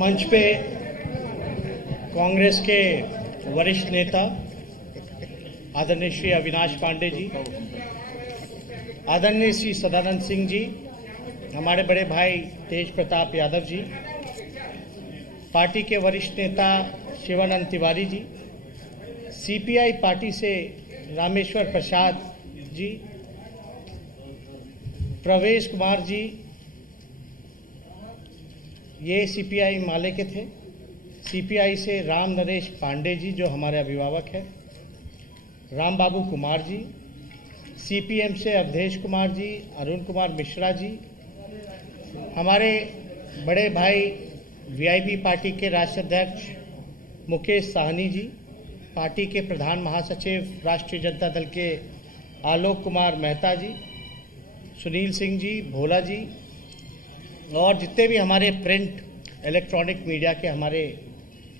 मंच पे कांग्रेस के वरिष्ठ नेता आदरणीय श्री अविनाश पांडे जी, आदरणीय श्री सदानंद सिंह जी, हमारे बड़े भाई तेज प्रताप यादव जी, पार्टी के वरिष्ठ नेता शिवानंद तिवारी जी, सीपीआई पार्टी से रामेश्वर प्रसाद जी, प्रवेश कुमार जी, ये सीपीआई माले के थे। सीपीआई से राम नरेश पांडे जी जो हमारे अभिभावक हैं, राम बाबू कुमार जी, सीपीएम से अवधेश कुमार जी, अरुण कुमार मिश्रा जी, हमारे बड़े भाई वीआईपी पार्टी के राष्ट्रीय अध्यक्ष मुकेश साहनी जी, पार्टी के प्रधान महासचिव राष्ट्रीय जनता दल के आलोक कुमार मेहता जी, सुनील सिंह जी, भोला जी और जितने भी हमारे प्रिंट इलेक्ट्रॉनिक मीडिया के हमारे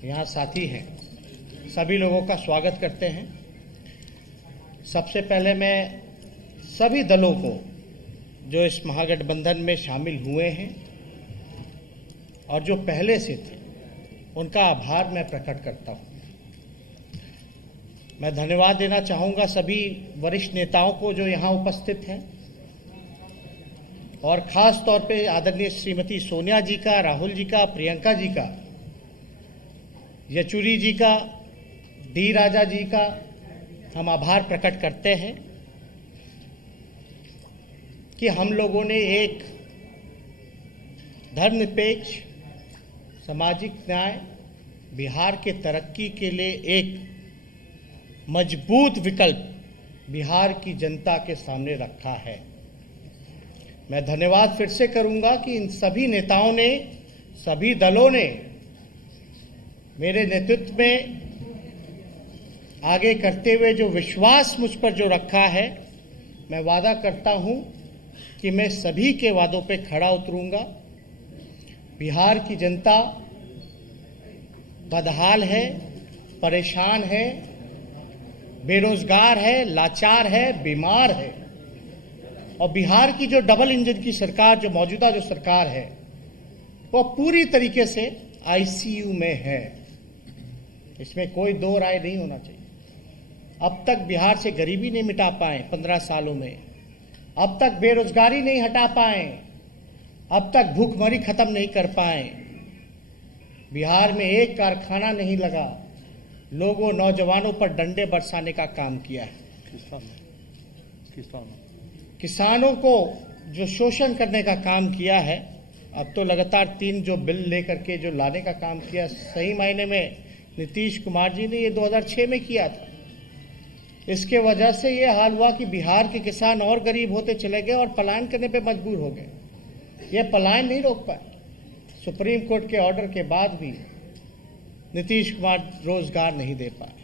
यहाँ साथी हैं, सभी लोगों का स्वागत करते हैं। सबसे पहले मैं सभी दलों को जो इस महागठबंधन में शामिल हुए हैं और जो पहले से थे उनका आभार मैं प्रकट करता हूँ। मैं धन्यवाद देना चाहूँगा सभी वरिष्ठ नेताओं को जो यहाँ उपस्थित हैं और खास तौर पे आदरणीय श्रीमती सोनिया जी का, राहुल जी का, प्रियंका जी का, येचुरी जी का, डी राजा जी का हम आभार प्रकट करते हैं कि हम लोगों ने एक धर्मनिरपेक्ष सामाजिक न्याय बिहार के तरक्की के लिए एक मजबूत विकल्प बिहार की जनता के सामने रखा है। मैं धन्यवाद फिर से करूंगा कि इन सभी नेताओं ने, सभी दलों ने मेरे नेतृत्व में आगे करते हुए जो विश्वास मुझ पर जो रखा है, मैं वादा करता हूं कि मैं सभी के वादों पे खड़ा उतरूंगा। बिहार की जनता बदहाल है, परेशान है, बेरोजगार है, लाचार है, बीमार है और बिहार की जो डबल इंजन की सरकार, जो मौजूदा जो सरकार है, वो पूरी तरीके से आईसीयू में है। इसमें कोई दो राय नहीं होना चाहिए। अब तक बिहार से गरीबी नहीं मिटा पाए 15 सालों में, अब तक बेरोजगारी नहीं हटा पाए, अब तक भूखमरी खत्म नहीं कर पाए, बिहार में एक कारखाना नहीं लगा, लोगों नौजवानों पर डंडे बरसाने का काम किया है, किसानों को जो शोषण करने का काम किया है। अब तो लगातार 3 जो बिल लेकर के जो लाने का काम किया, सही मायने में नीतीश कुमार जी ने ये 2006 में किया था। इसके वजह से ये हाल हुआ कि बिहार के किसान और गरीब होते चले गए और पलायन करने पे मजबूर हो गए। ये पलायन नहीं रोक पाए। सुप्रीम कोर्ट के ऑर्डर के बाद भी नीतीश कुमार रोजगार नहीं दे पाए।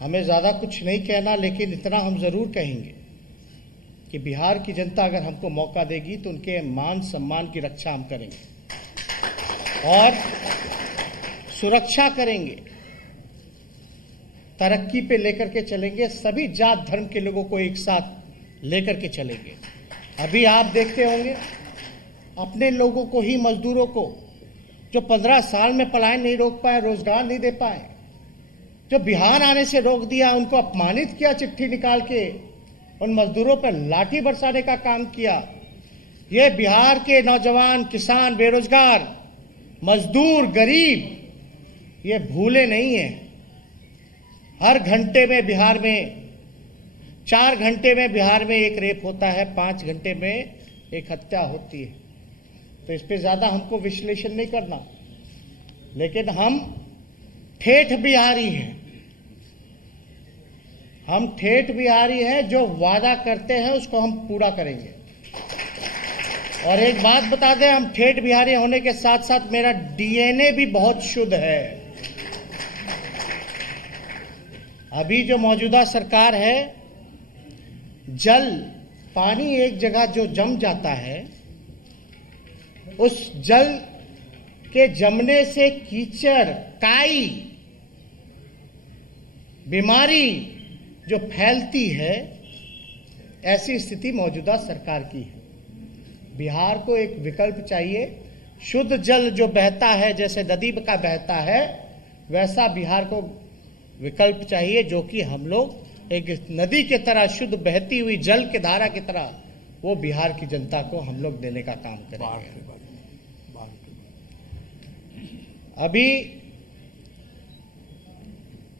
हमें ज्यादा कुछ नहीं कहना, लेकिन इतना हम जरूर कहेंगे कि बिहार की जनता अगर हमको मौका देगी तो उनके मान सम्मान की रक्षा हम करेंगे और सुरक्षा करेंगे, तरक्की पे लेकर के चलेंगे, सभी जात धर्म के लोगों को एक साथ लेकर के चलेंगे। अभी आप देखते होंगे अपने लोगों को ही, मजदूरों को जो 15 साल में पलायन नहीं रोक पाए, रोजगार नहीं दे पाए, जो बिहार आने से रोक दिया, उनको अपमानित किया, चिट्ठी निकाल के उन मजदूरों पर लाठी बरसाने का काम किया। ये बिहार के नौजवान, किसान, बेरोजगार, मजदूर, गरीब ये भूले नहीं हैं। हर घंटे में बिहार में 4 घंटे में बिहार में एक रेप होता है, 5 घंटे में एक हत्या होती है। तो इस पे ज्यादा हमको विश्लेषण नहीं करना, लेकिन हम ठेठ बिहारी हैं। हम ठेठ बिहारी हैं, जो वादा करते हैं उसको हम पूरा करेंगे। और एक बात बता दें, हम ठेठ बिहारी होने के साथ साथ मेरा डीएनए भी बहुत शुद्ध है। अभी जो मौजूदा सरकार है, जल, पानी एक जगह जो जम जाता है, उस जल के जमने से कीचड़, काई, बीमारी जो फैलती है, ऐसी स्थिति मौजूदा सरकार की है। बिहार को एक विकल्प चाहिए शुद्ध जल जो बहता है, जैसे नदी का बहता है, वैसा बिहार को विकल्प चाहिए, जो कि हम लोग एक नदी के तरह शुद्ध बहती हुई जल के धारा की तरह वो बिहार की जनता को हम लोग देने का काम करेंगे। अभी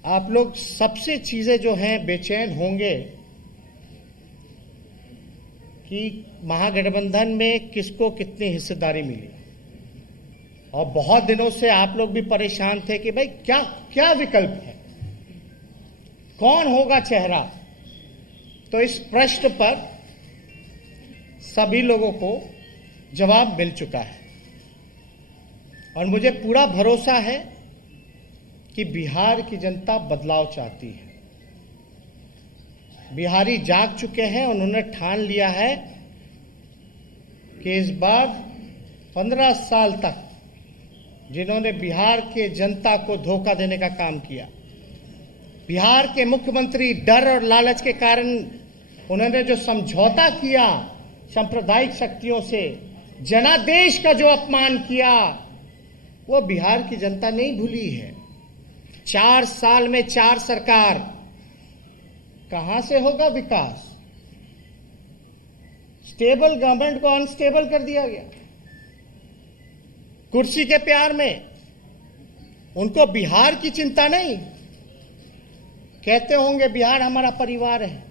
आप लोग सबसे चीजें जो हैं बेचैन होंगे कि महागठबंधन में किसको कितनी हिस्सेदारी मिली, और बहुत दिनों से आप लोग भी परेशान थे कि भाई क्या क्या विकल्प है, कौन होगा चेहरा। तो इस प्रश्न पर सभी लोगों को जवाब मिल चुका है, और मुझे पूरा भरोसा है कि बिहार की जनता बदलाव चाहती है। बिहारी जाग चुके हैं, उन्होंने ठान लिया है कि इस बार 15 साल तक जिन्होंने बिहार के जनता को धोखा देने का काम किया, बिहार के मुख्यमंत्री डर और लालच के कारण उन्होंने जो समझौता किया सांप्रदायिक शक्तियों से, जनादेश का जो अपमान किया, वो बिहार की जनता नहीं भूली है। 4 साल में 4 सरकार, कहां से होगा विकास? स्टेबल गवर्नमेंट को अनस्टेबल कर दिया गया कुर्सी के प्यार में। उनको बिहार की चिंता नहीं, कहते होंगे बिहार हमारा परिवार है।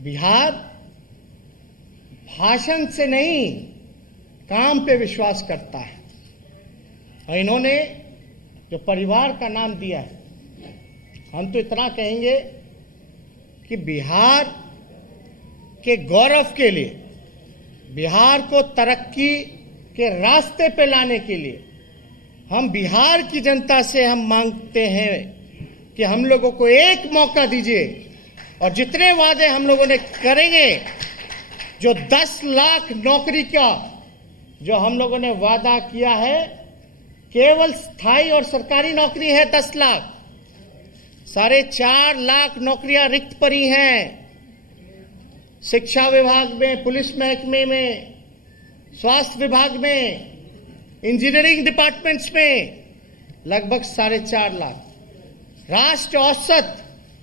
बिहार भाषण से नहीं, काम पे विश्वास करता है, और इन्होंने जो परिवार का नाम दिया है, हम तो इतना कहेंगे कि बिहार के गौरव के लिए, बिहार को तरक्की के रास्ते पे लाने के लिए हम बिहार की जनता से हम मांगते हैं कि हम लोगों को एक मौका दीजिए, और जितने वादे हम लोगों ने करेंगे, जो 10 लाख नौकरी का जो हम लोगों ने वादा किया है, केवल स्थायी और सरकारी नौकरी है 10 लाख, 4.5 लाख नौकरियां रिक्त पड़ी हैं। शिक्षा विभाग में, पुलिस महकमे में, स्वास्थ्य विभाग में, इंजीनियरिंग डिपार्टमेंट्स में लगभग 4.5 लाख। राष्ट्र औसत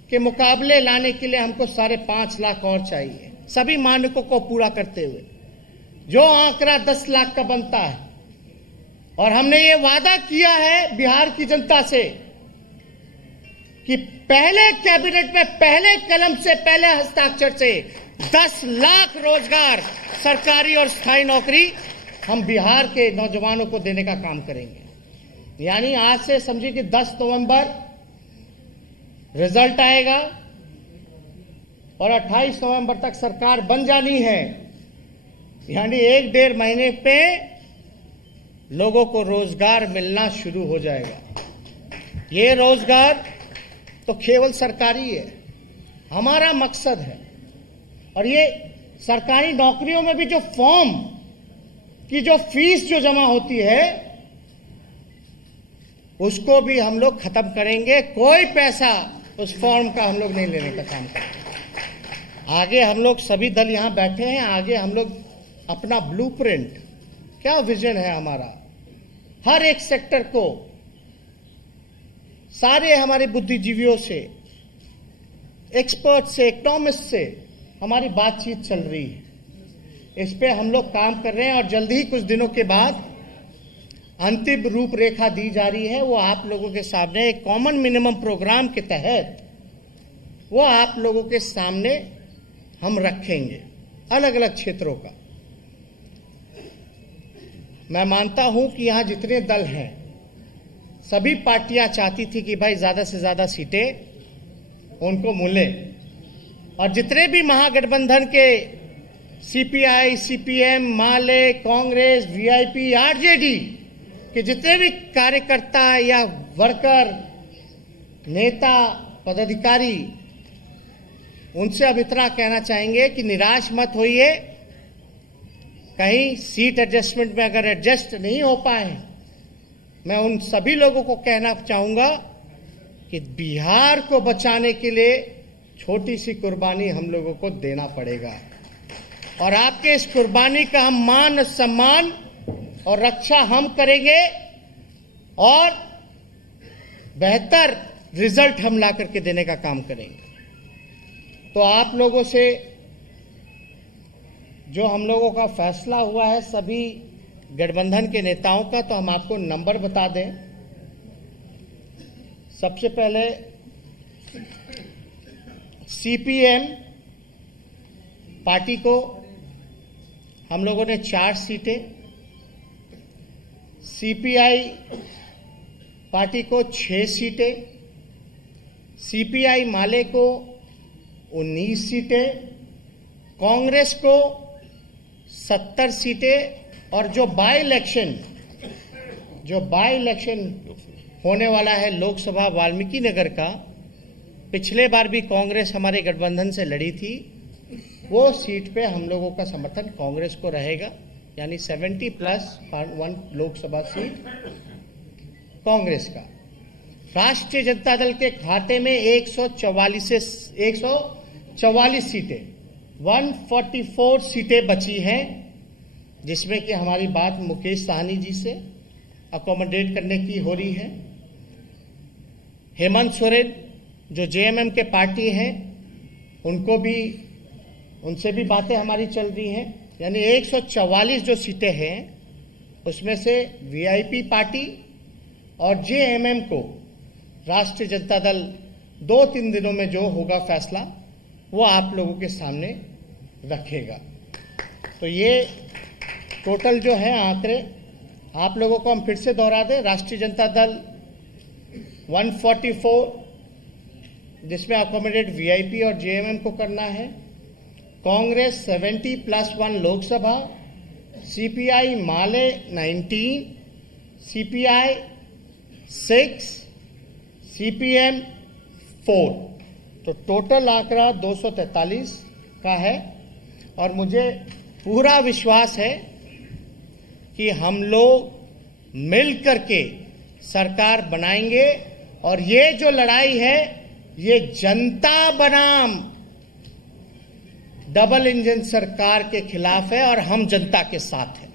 के मुकाबले लाने के लिए हमको 5.5 लाख और चाहिए, सभी मानकों को पूरा करते हुए, जो आंकड़ा 10 लाख का बनता है। और हमने ये वादा किया है बिहार की जनता से कि पहले कैबिनेट में, पहले कलम से, पहले हस्ताक्षर से 10 लाख रोजगार, सरकारी और स्थायी नौकरी हम बिहार के नौजवानों को देने का काम करेंगे। यानी आज से समझिए कि 10 नवंबर रिजल्ट आएगा और 28 नवंबर तक सरकार बन जानी है। यानी 1-1.5 महीने पे लोगों को रोजगार मिलना शुरू हो जाएगा। ये रोजगार तो केवल सरकारी है, हमारा मकसद है। और ये सरकारी नौकरियों में भी जो फॉर्म की जो फीस जो जमा होती है, उसको भी हम लोग खत्म करेंगे। कोई पैसा उस फॉर्म का हम लोग नहीं लेने का काम करेंगे। आगे हम लोग सभी दल यहां बैठे हैं, आगे हम लोग अपना ब्लूप्रिंट, क्या विजन है हमारा, हर एक सेक्टर को, सारे हमारे बुद्धिजीवियों से, एक्सपर्ट से, इकोनॉमिस्ट से हमारी बातचीत चल रही है। इस पे हम लोग काम कर रहे हैं, और जल्दी ही कुछ दिनों के बाद अंतिम रूपरेखा दी जा रही है। वो आप लोगों के सामने एक कॉमन मिनिमम प्रोग्राम के तहत वो आप लोगों के सामने हम रखेंगे, अलग अलग क्षेत्रों का। मैं मानता हूं कि यहां जितने दल हैं, सभी पार्टियां चाहती थी कि भाई ज्यादा से ज्यादा सीटें उनको मिले, और जितने भी महागठबंधन के सीपीआई, सीपीएम, माले, कांग्रेस, वीआईपी, आरजेडी के जितने भी कार्यकर्ता या वर्कर, नेता, पदाधिकारी, उनसे अब इतना कहना चाहेंगे कि निराश मत होइए। कहीं सीट एडजस्टमेंट में अगर एडजस्ट नहीं हो पाए, मैं उन सभी लोगों को कहना चाहूंगा कि बिहार को बचाने के लिए छोटी सी कुर्बानी हम लोगों को देना पड़ेगा। और आपके इस कुर्बानी का हम मान सम्मान और रक्षा हम करेंगे और बेहतर रिजल्ट हम ला करके देने का काम करेंगे। तो आप लोगों से जो हम लोगों का फैसला हुआ है सभी गठबंधन के नेताओं का, तो हम आपको नंबर बता दें। सबसे पहले सीपीएम पार्टी को हम लोगों ने 4 सीटें, सीपीआई पार्टी को 6 सीटें, सीपीआई माले को 19 सीटें, कांग्रेस को 70 सीटें और जो बाई इलेक्शन होने वाला है लोकसभा वाल्मीकि नगर का, पिछले बार भी कांग्रेस हमारे गठबंधन से लड़ी थी, वो सीट पे हम लोगों का समर्थन कांग्रेस को रहेगा, यानी 70+1 लोकसभा सीट कांग्रेस का। राष्ट्रीय जनता दल के खाते में 144 सीटें, 144 सीटें बची हैं, जिसमें कि हमारी बात मुकेश साहनी जी से अकोमोडेट करने की हो रही है। हेमंत सोरेन जो जेएमएम के पार्टी हैं, उनसे भी बातें हमारी चल रही हैं, यानी 144 जो सीटें हैं उसमें से वीआईपी पार्टी और जेएमएम को राष्ट्रीय जनता दल 2-3 दिनों में जो होगा फैसला वो आप लोगों के सामने रखेगा। तो ये टोटल जो है आंकड़े आप लोगों को हम फिर से दोहरा दें। राष्ट्रीय जनता दल 144, जिसमें अकोमोडेट वीआईपी और जेएमएम को करना है, कांग्रेस 70+1 लोकसभा, सीपीआई माले 19, सीपीआई 6, सीपीएम 4, तो टोटल आंकड़ा 243 का है। और मुझे पूरा विश्वास है कि हम लोग मिल करके सरकार बनाएंगे और ये जो लड़ाई है ये जनता बनाम डबल इंजन सरकार के खिलाफ है और हम जनता के साथ हैं।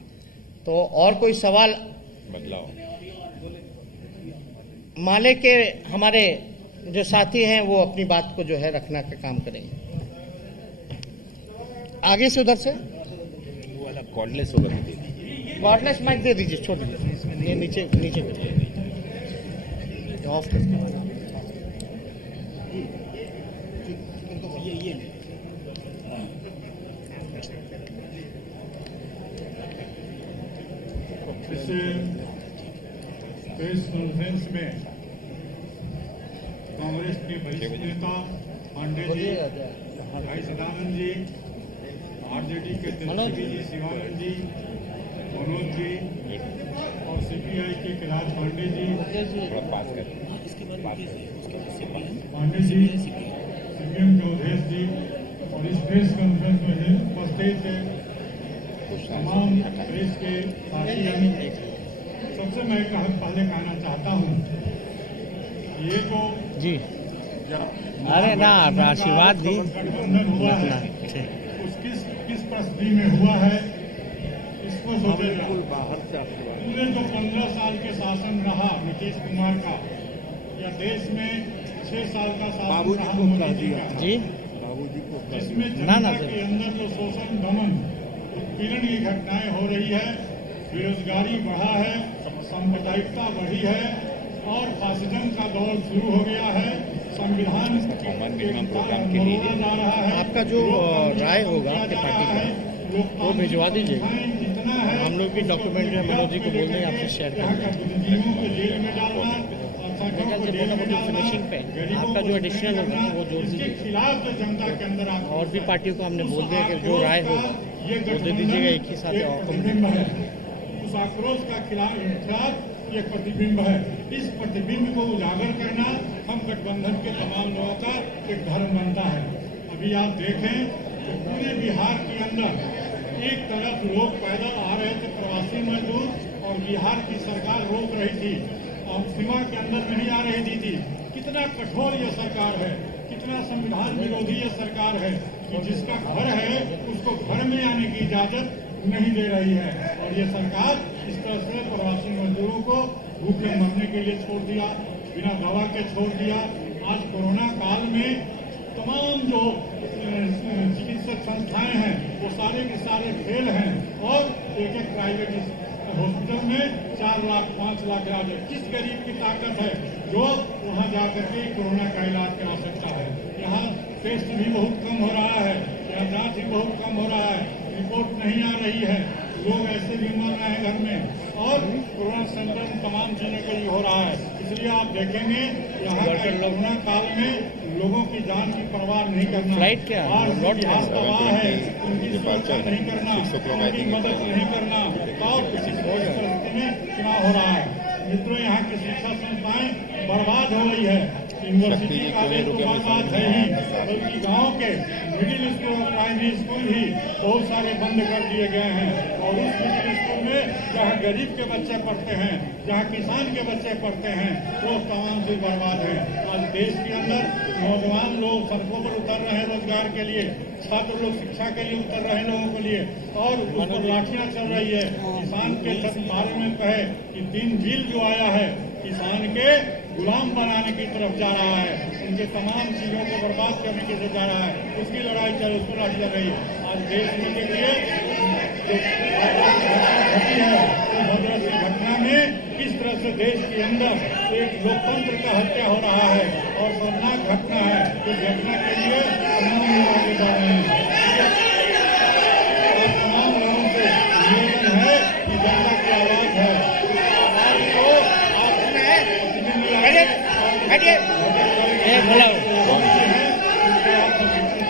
तो और कोई सवाल? बदलाव माले के हमारे जो साथी हैं वो अपनी बात को जो है रखना का काम करेंगे। आगे से उधर से वो वाला कॉर्डलेस होगा, कॉर्डलेस माइक दे दीजिए, छोड़ दीजिए, ये नीचे नीचे ऑफ कर। इस प्रेस कॉन्फ्रेंस में कांग्रेस के वरिष्ठ नेता पांडे जी, भाई सदानंद जी, आरजेडी के तेजस्वी जी, शिवानंद जी, मनोज जी और सीपीआई के कैलाश पांडे जी, पांडे जी, सीपीएम के अवधेश जी और इस प्रेस कॉन्फ्रेंस में उपस्थित तमाम प्रेस के साथी। सबसे मैं पहले कहना चाहता हूँ, ये तो जी अरे ना आशीर्वाद दी गठबंधन हुआ है, किस परिस्थिति में हुआ है इसको सोचेगा। पूरे जो 15 साल के शासन रहा नीतीश कुमार का, या देश में 6 साल का शासन रहा मोदी जी का, जिसमें जनता के अंदर जो शोषण, दमन, उत्पीड़न की घटनाएं हो रही है, बेरोजगारी बढ़ा है, सांप्रदायिकता बढ़ी है और फासिज्म का दौर शुरू हो गया है। संविधान प्रोग्राम के लिए जा रहा है। आपका जो राय होगा आपकी पार्टी का वो भिजवा दीजिएगा। हम लोग भी डॉक्यूमेंट जो है मनोज जी को बोल देंगे आपसे शेयर करेंगे। फिनिशिंग पे आपका जो एडिशनल होगा वो जोड़ दीजिएगा। और भी पार्टियों को हमने बोल दिया कि जो राय होगा वो दे दीजिएगा एक ही साथ। उस आक्रोश का खिलाफ ये प्रतिबिंब है। इस प्रतिबिंब को उजागर करना हम गठबंधन के तमाम लोगों का एक धर्म बनता है। अभी आप देखें तो पूरे बिहार के अंदर एक तरफ लोग पैदल आ रहे थे, प्रवासी मजदूर, और बिहार की सरकार रोक रही थी और सीमा के अंदर नहीं आ रही थी। कितना कठोर ये सरकार है, कितना संविधान विरोधी ये सरकार है। कि जिसका घर है उसको घर में आने की इजाजत नहीं दे रही है। और ये सरकार इस तरह से प्रवासी मजदूरों को भूखे मरने के लिए छोड़ दिया, बिना दवा के छोड़ दिया। आज कोरोना काल में तमाम जो चिकित्सक संस्थाएं हैं वो सारे के सारे फेल हैं और एक एक प्राइवेट हॉस्पिटल में 4 लाख 5 लाख इलाज है। किस गरीब की ताकत है जो वहां जाकर के कोरोना का इलाज करा सकता है? यहाँ टेस्ट भी बहुत कम हो रहा है, यहाँ जांच भी बहुत कम हो रहा है, रिपोर्ट नहीं आ रही है, लोग ऐसे भी मर रहे हैं घर में और कोरोना सेंटर में तमाम चीजों के लिए हो रहा है। इसलिए आप देखेंगे यहाँ का कोरोना काल में लोगों की जान की परवाह नहीं करना, और तबाह है उनकी सुरक्षा नहीं करना, उनकी मदद नहीं करना और किसी परिस्थिति में चुनाव हो रहा है। मित्रों, यहाँ की शिक्षा संस्थाएं बर्बाद हो रही है। यूनिवर्सिटी कॉलेज तो बर्बाद है ही, बल्कि गांव के मिडिल स्कूल और प्राइमरी स्कूल भी बहुत सारे बंद कर दिए गए हैं। और उस मिडिल स्कूल में जहाँ गरीब के बच्चे पढ़ते हैं, जहाँ किसान के बच्चे पढ़ते हैं, वो तमाम से बर्बाद है। आज देश के अंदर नौजवान लोग सड़कों पर उतर रहे हैं रोजगार के लिए, छात्र लोग शिक्षा के लिए उतर रहे हैं लोगों के लिए, और उस पर लाठियां चल रही है। किसान के बारे में कहे कि 3 झील जो आया है किसान के गुलाम बनाने की तरफ जा रहा है, उनके तमाम चीजों को बर्बाद करने की तरफ जा रहा है। उसकी लड़ाई चल उसको लड़ाई चल रही है। आज देश में देखिए जो घटी है तो भद्रक की घटना में किस तरह से देश के अंदर एक लोकतंत्र का हत्या हो रहा है और शर्मनाक घटना है। इस घटना के लिए तमाम लोग आगे बढ़ रहे हैं और तमाम लोगों से निवेदन है कि जनता की आवाज है, आवाज को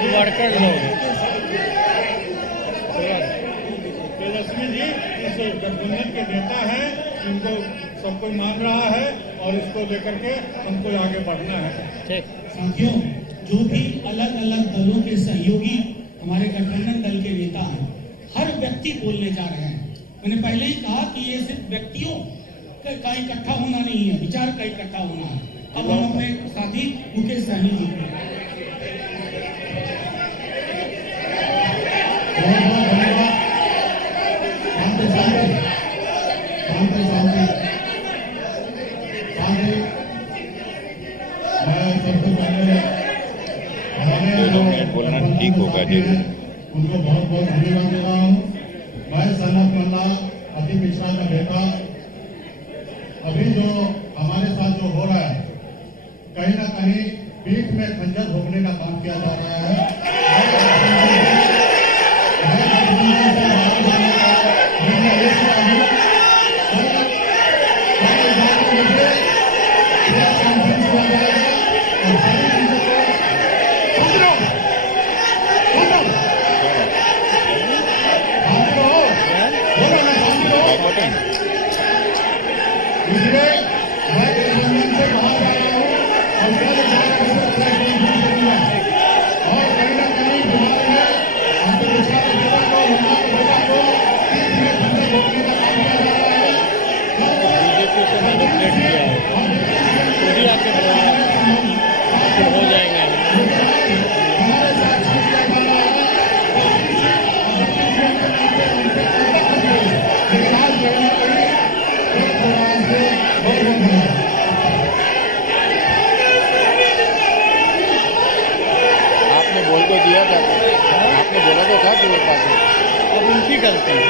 वर्कर लोग तेजस्वी जी इस गठबंधन के नेता हैं, इनको सब कोई मान रहा है और इसको लेकर के हमको आगे बढ़ना है। साथियों, जो भी अलग अलग दलों के सहयोगी हमारे गठबंधन दल के नेता हैं, हर व्यक्ति बोलने जा रहे हैं। मैंने पहले ही कहा कि ये सिर्फ व्यक्तियों का इकट्ठा होना नहीं है, विचार का इकट्ठा होना है। अब हम अपने साथी मुकेश सहनी जी बोलना ठीक होगा जरूर। उनको बहुत बहुत धन्यवाद दे रहा हूँ। मैं सन्नत मोल्ला अति पिछड़ा का बेटा, अभी जो हमारे साथ जो हो रहा है कहीं ना कहीं पीठ में खंजर भोगने का काम किया जा रहा है। आपने बोला तो था कि वो पास अब उनकी गलती है।